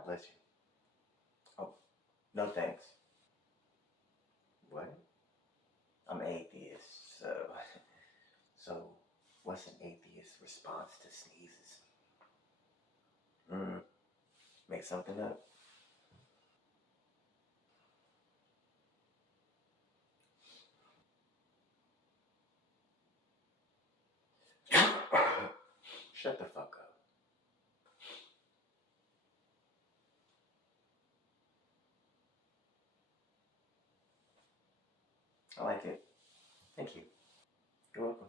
God bless you. Oh, no thanks. What? I'm atheist, so what's an atheist's response to sneezes? Make something up. Shut the fuck up. I like it. Thank you. You're welcome.